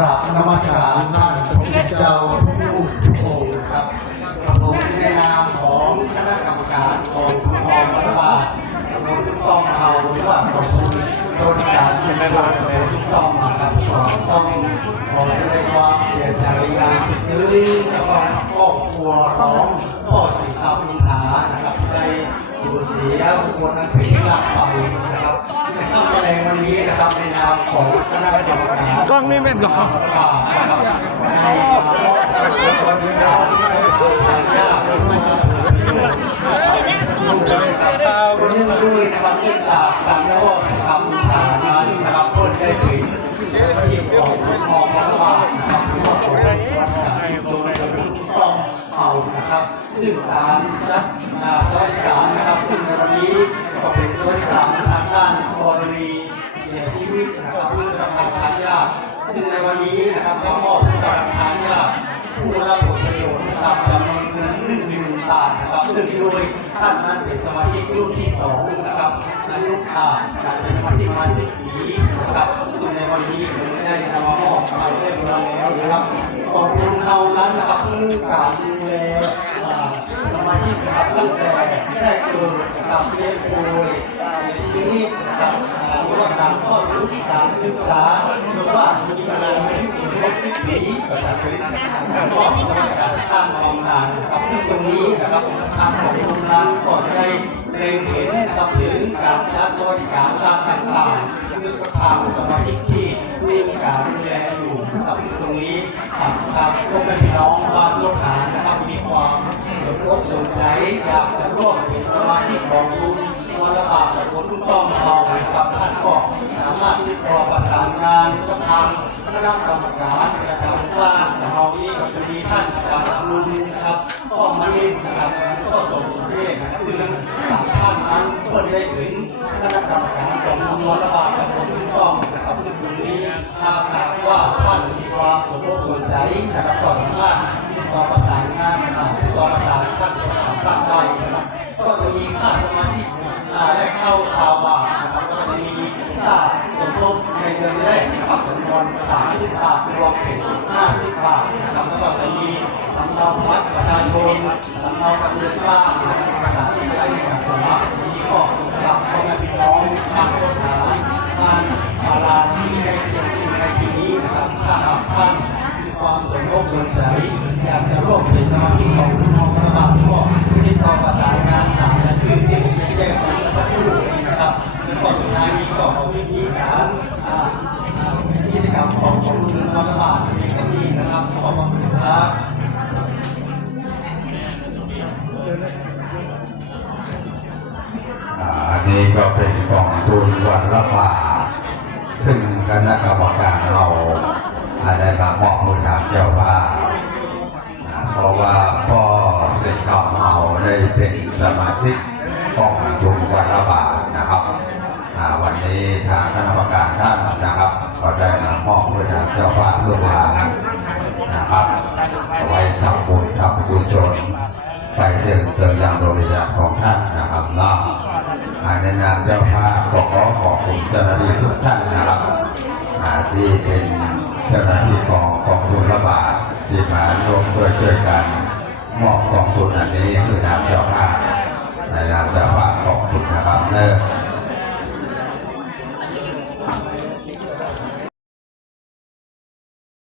ราบนมัสการท่านพระพุทธเจ้าทุกองค์ครับผมในนามของคณะกรรมการกองทุนทองรัฐบาลผมต้องเอาว่าขอบคุณโดยการเชิญชวนในทุกต้องนะครับขอต้องขอแสดงความเสียใจอย่างสุดซึ้งกับครอบครัวของพ่อสิงห์คำพินะครับ ญเสียบุคคลนั้นเป็นที่รักไปนะครับในข้ามแรงวันนี้นะครับในนามของคณะกรรมการกล้องนี่แม่นกว่าให้อบความรู้สึกางเรื่องด้วยนะครับที่ตากตามแล้วทำฐานนั้นนะครับคนได้ถึงที่ของมองพระบาทนะครับที่ว่าของวัดจากที่ตรงต้องเอานะครับซึ่งการจัดงานราชก นี้นะครับก็มอบให้กับทายาทผู้รับผลประโยชน์นะครับจำนวนเงินหนึ่งหมื่นบาทนะครับซึ่งโดยท่านนั้นเป็นสมาชิกรุ่นที่สองนะครับอายุขาดการเป็นสมาชิกมาสิบปีนะครับซึ่งในวันนี้ผมได้นำมามอบไปเรียบร้อยแล้วนะครับขอบคุณเขานั้นนะครับเพื่อการดูแลสมาชิกนะครับตั้งแต่แรกเกิดนะครับเลี้ยงป่วยเสียชีวิตนะครับ ว่าการทอดรู้การศึกษาหรือว่ามีอะไรไม่ถึงได้สิบปีก็จะเป็นการมอบสวัสดิการข้ามบำนานะครับซึ่ตรงนี้นะครับทางของโรงงานก็ได้เล็งเห็นนะครับถึงการจัดสวัสดิการตามต่างๆซึ่งทางสมาชิกที่มีการดูแลอยู่นะครับตรงนี้ทางทางพ่อแม่พี่น้องบ้านลูกหลานนะครับมีความสนอกสนใจอยากจะร่วมเป็นสมาชิกของกลุ่มวัน ละบาทกับคนทุกต้องเอานะครับท่านก็สามารถติดต่อประสานงานกับทางคณะกรรมการประจำบ้านของเรานี้ก็จะมีท่านอาจารย์อรุนะครับก็มาเล่นนะครับก็ส่งเรื่องนะครับคือจากท่านนั้นก็ได้ถึงคณะกรรมการของวันละบาทกับคนทุกต้องนะครับซึ่งตรงนี้ถ้าหากว่าท่านมีความสมรู้สนใจนะครับก็สามารถติดต่อประสานงานนะครับติดต่อประสานท่านประสานท่านได้นะครับก็จะมีค่าสมาชิก เข้าข่าวบาทนะครับก็จะมีค่าสมทบในเดือนแรกนะครับจำนวน30บบาทรวมเป็น50บบาทนะครับแล้วก็จะมีสำเนาบัตรประชาชนสำเนาทะเบียนบ้านนะครับสถานที่ใช้ในการสมัครนี้ก็กับพ่อแม่พี่น้องทางค้นหาทางมาลาที่ได้เขียนอยู่ในที่นี้นะครับถ้าหากท่านมีความสนอกสนใจอยากจะร่วมเป็นสมาชิกของ ครับขอบคุณครับอันนี้ก็เป็นกองทุนวันละบาทซึ่งคณะกรรมการเราอาได้มามอบให้ทางเจ้าว่าอ่าเพราะว่าพ่อสิทธิ์ของเราได้เป็นสมาชิกกองทุนวันละบาทนะครับวันนี้ทางคณะกรรมการท่านนะครับ ก็ได้มามอบให้ทางเจ้าว่าเพื่อวา งนะครับเอาไว้ทำบุญทำกุศลไปเติมเติมยังโรงเรียนของท่านนะครับเนาะอ่าในนามเจ้าภาพก็ขอขอบคุณเจ้าหน้าที่ทุกท่านนะครับอ่าที่เป็นเจ้าหน้าที่ของกองทุนระบาดที่มาร่วมด้วยช่วยกันมอบกองทุนอันนี้คือนามเจ้าภาพในนามเจ้าภาพขอบคุณนะครับเนอะ